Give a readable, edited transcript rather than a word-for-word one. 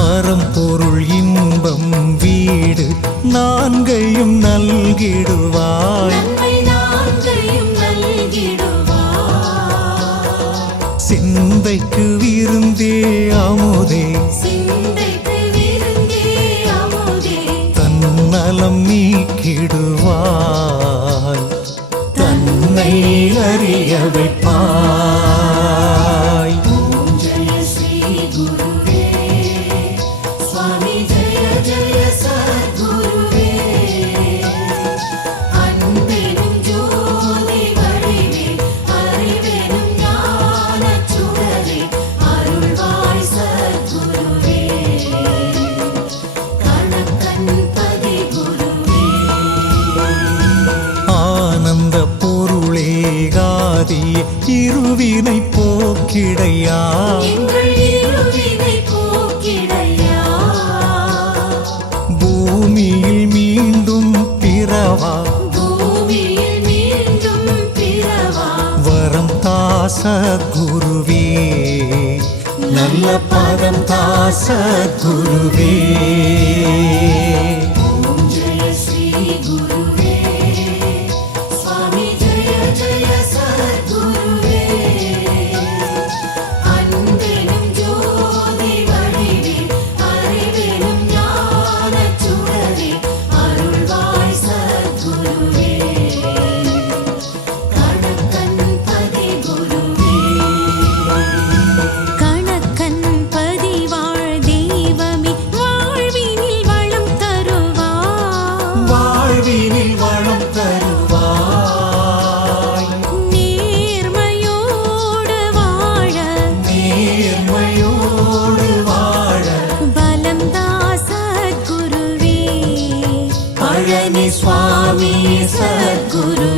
அறம்பொருள் இன்பம் வீடு நான்கையும் நல்கிடுவாய். சிந்தைக்கு விருந்தே அமுதே தன்னலம் நீக்கிடுவாய். தன்னை அறிய வைப்பாய். இருவினை போக்கிடையா பூமியில் மீண்டும் பிறவா வரம் தாச குருவே நல்ல பதம் தாச குருவே. स्वामी सद्गुरु